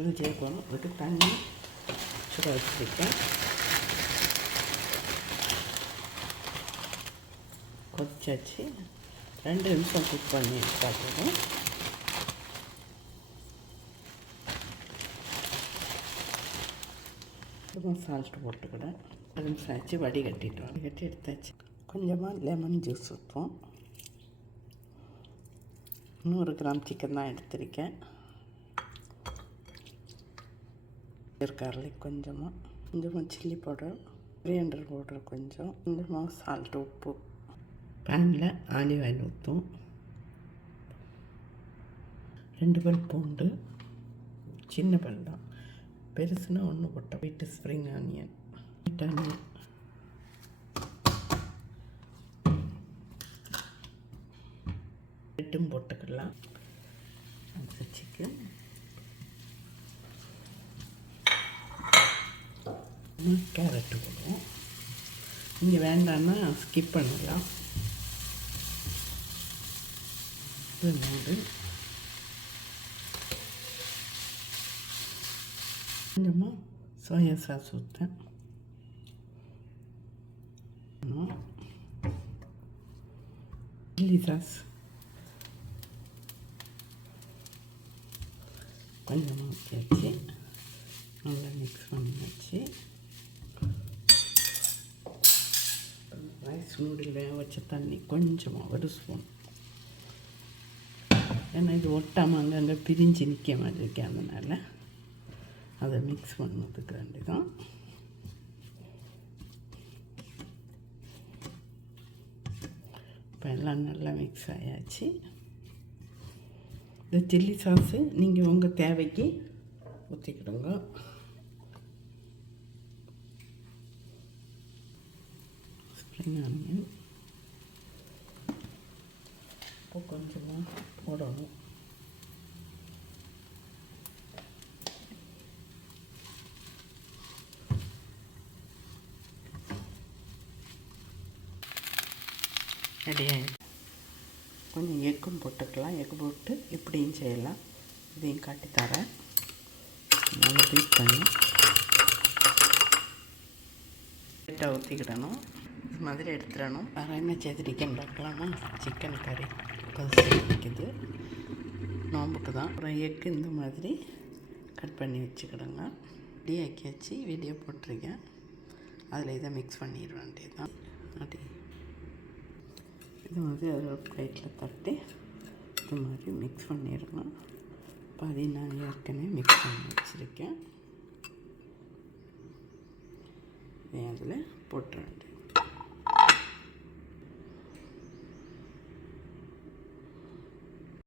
இது சேர்க்கணும். அதுக்கு தண்ணி சுட வச்சுருக்கேன். கொதிச்சாச்சு. 2 நிமிஷம் குக் பண்ணி பார்க்கணும். கொஞ்சம் சால்ட்டு போட்டுக்கிட்டேன். 2 நிமிஷம் ஆச்சு. வடிகட்டிட்டோம். வடிகட்டி எடுத்தாச்சு. கொஞ்சமாக லெமன் ஜூஸ் ஊற்றுவோம். 100 கிராம் சிக்கன் தான் எடுத்திருக்கேன். கார்லிக் கொஞ்சமாக சில்லி பவுடர், கொரியாண்டர் பவுடர் கொஞ்சமாக சால்ட்டு, உப்பு. பேனில் ஆலிவ் ஆயில் ஊற்றும். 2 பல் பூண்டு, சின்ன பல் தான், பெருசுன்னா 1 போட்டேன். வீட்டு ஸ்ப்ரிங் ஆனியன், ரெட்டும் போட்டுக்கலாம். சிக்கன் கேரட்டு போடுவோம். நீங்கள் வேண்டான்னா ஸ்கிப் பண்ணலாம். கொஞ்சமாக சோயா சாஸ் ஊற்றேன். சில்லி சாஸ் கொஞ்சமாக ஊற்றியாச்சு. நல்லா மிக்ஸ் பண்ணியாச்சு. ரைஸ் நூடில் வேக வச்ச தண்ணி கொஞ்சமாக 1 ஸ்பூன். ஏன்னா இது ஒட்டாமல் அங்கங்கே பிரிஞ்சு நிற்க மாதிரி இருக்கேன். அதனால் அதை மிக்ஸ் பண்ணதுக்கு வேண்டி தான். இப்போ எல்லாம் நல்லா மிக்ஸ் ஆயாச்சு. இந்த சில்லி சாஸு நீங்கள் உங்கள் தேவைக்கு ஊற்றிக்கிடுங்க. ஸ்ப்ரிங் ஆனியன் இப்போ கொஞ்சமாக போடணும். ரெடியாகிடுச்சு. கொஞ்சம் எக்கும் போட்டுக்கலாம். எக்கு போட்டு இப்படியும் செய்யலாம். இதையும் காட்டித்தரேன். நல்லா பீட் பண்ணி லைட்டாக ஊற்றிக்கிடணும். இது மாதிரி எடுத்துடணும். வேறு என்ன சேர்த்துருக்கேன்னு பார்க்கலாமா? சிக்கன் கறி கொதிக்குது. நோம்புக்கு தான். அப்புறம் எக்கு இந்த மாதிரி கட் பண்ணி வச்சுக்கிடுங்க. ரெடி ஆக்கியாச்சு. வீடியோ போட்டிருக்கேன். அதில் இதை மிக்ஸ் பண்ணிட வேண்டியது தான். அப்படி இது மாதிரி அதில் ஒரு பிளேட்டில் தட்டி இது மாதிரி மிக்ஸ் பண்ணிடுங்க. பாதி நான் ஏற்கனவே மிக்ஸ் பண்ணி வச்சுருக்கேன். இதை அதில் போட்டுற வேண்டியது.